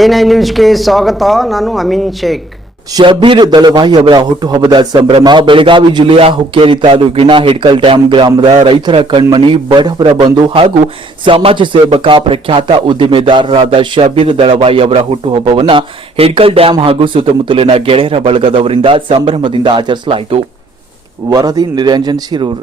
N news ನ್ಯೂಸ್ಗೆ ಸ್ವಾಗತ ನಾನು ಅಮಿನ್ ಶೇಖ್ ಶಬೀರ್ ದಳವಾಯಿ ಅವರ ಹುಟ್ಟುಹಬ್ಬದ ಸಂಭ್ರಮ ಬೆಳಗಾವಿ ಜಿಲ್ಲೆಯ ಹುಕ್ಕೇರಿ ತಾಲೂಕಿನ ಹಿಡ್ಕಲ್ ಡ್ಯಾಂ ಗ್ರಾಮದ ರೈತರ ಕಣ್ಮಣಿ ಬಡವರ ಬಂಧು ಹಾಗೂ ಸಮಾಜ ಸೇವಕ ಪ್ರಖ್ಯಾತ ಉದ್ದಿಮೆದಾರರಾದ ಶಬೀರ್ ದಳವಾಯಿ ಅವರ ಹುಟ್ಟುಹಬ್ಬವನ್ನು ಹಿಡ್ಕಲ್ ಡ್ಯಾಂ ಹಾಗೂ ಸುತ್ತಮುತ್ತಲಿನ ಗೆಳೆಯರ ಬಳಗದವರಿಂದ ಸಂಭ್ರಮದಿಂದ ಆಚರಿಸಲಾಯಿತು ವರದಿ ನಿರಂಜನ್ ಶಿರೂರ್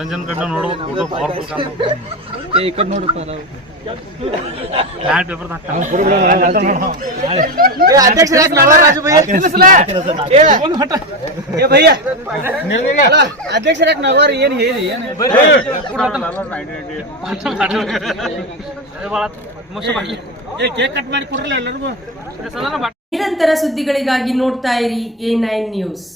ರಂಜನ್ಕಣ್ಣ ನೋಡಿ ಫೋಟೋ ಪವರ್ಫುಲ್ ಕ್ಯಾನ್ ನೋಡಿ ಏ ಇಕಡೆ ನೋಡಿ ಪರವ ಕ್ಯಾಡ್ ಪೇಪರ್ ದಾಕ ತಗೊಂಡೆ ಏ ಅಧ್ಯಕ್ಷರ ಕಣ್ಣ ರಾಜು ಭಾಯ್ ಇንስಲ ಏ ಒಂದು ಹಟ ಏ ಭಯ್ಯ ಅಧ್ಯಕ್ಷರ ಕಣ್ಣವರ ಏನು ಹೇಳಿ ಏನು ಕೂಡು ಹಟ ಅರೆ ಬಾಳ ಮೊಸಬಾ ಏ ಕೇಕ್ ಕಟ್ ಮಾಡಿ ಕೊಟ್ರಲ್ಲ ಎಲ್ಲರಿಗೂ ಇದರ ಸದನ ಭಾಂತರ ಸುದ್ದಿಗಳಿಗಾಗಿ ನೋಡ್ತಾ ಇರಿ ಎ 9 ನ್ಯೂಸ್